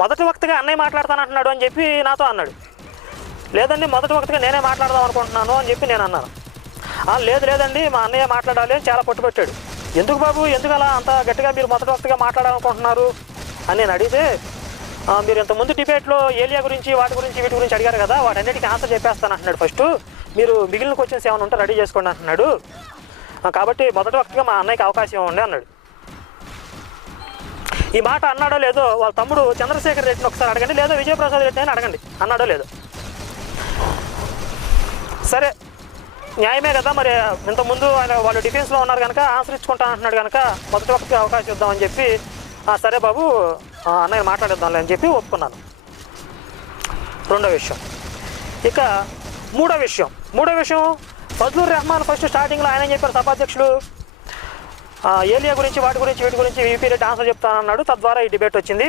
మొదటి వక్తగా అన్నయ్య మాట్లాడతానంటున్నాడు అని చెప్పి నాతో అన్నాడు. లేదండి మొదటి వక్తగా నేనే మాట్లాడదాం అనుకుంటున్నాను అని చెప్పి నేను అన్నాను. లేదండి మా అన్నయ్య మాట్లాడాలి అని చాలా పట్టుబట్టాడు. ఎందుకు బాబు, ఎందుకు అలా అంత గట్టిగా మీరు మొదటి వక్తగా మాట్లాడాలనుకుంటున్నారు అని నేను అడిగితే, మీరు ఇంతకుముందు డిబేట్లో ఏలియా గురించి వాటి గురించి వీటి గురించి అడిగారు కదా, వాటన్నిటికీ ఆన్సర్ చెప్పేస్తాను అంటున్నాడు. ఫస్ట్ మీరు మిగిలిన క్వశ్చన్స్ ఏమైనా ఉంటే రెడీ చేసుకోండి అంటున్నాడు. కాబట్టి మొదటి వక్తగా మా అన్నయ్యకి అవకాశం ఇవ్వండి అన్నాడు. ఈ మాట అన్నాడో లేదో వాళ్ళ తమ్ముడు చంద్రశేఖర్ రెడ్డిని ఒకసారి అడగండి, లేదా విజయప్రసాద్ రెడ్డి అని అడగండి, అన్నాడో లేదో. సరే న్యాయమే కదా, మరి ఇంతకుముందు ఆయన వాళ్ళు డిఫెన్స్లో ఉన్నారు కనుక ఆన్సర్ ఇచ్చుకుంటాను అంటున్నాడు కనుక మొదటి వక్తకి అవకాశం ఇద్దామని చెప్పి, సరే బాబు అన్నయ్య మాట్లాడిద్దాంలే అని చెప్పి ఒప్పుకున్నాను. రెండో విషయం. ఇక మూడో విషయం ఫజ్లుర్ రెహమాన్ ఫస్ట్ స్టార్టింగ్లో ఆయన ఏం చెప్పారు, సభాధ్యక్షులు ఏలియా గురించి వాటి గురించి వీటి గురించి వీపీ రెడ్డి ఆన్సర్ చెప్తానన్నాడు. తద్వారా ఈ డిబేట్ వచ్చింది.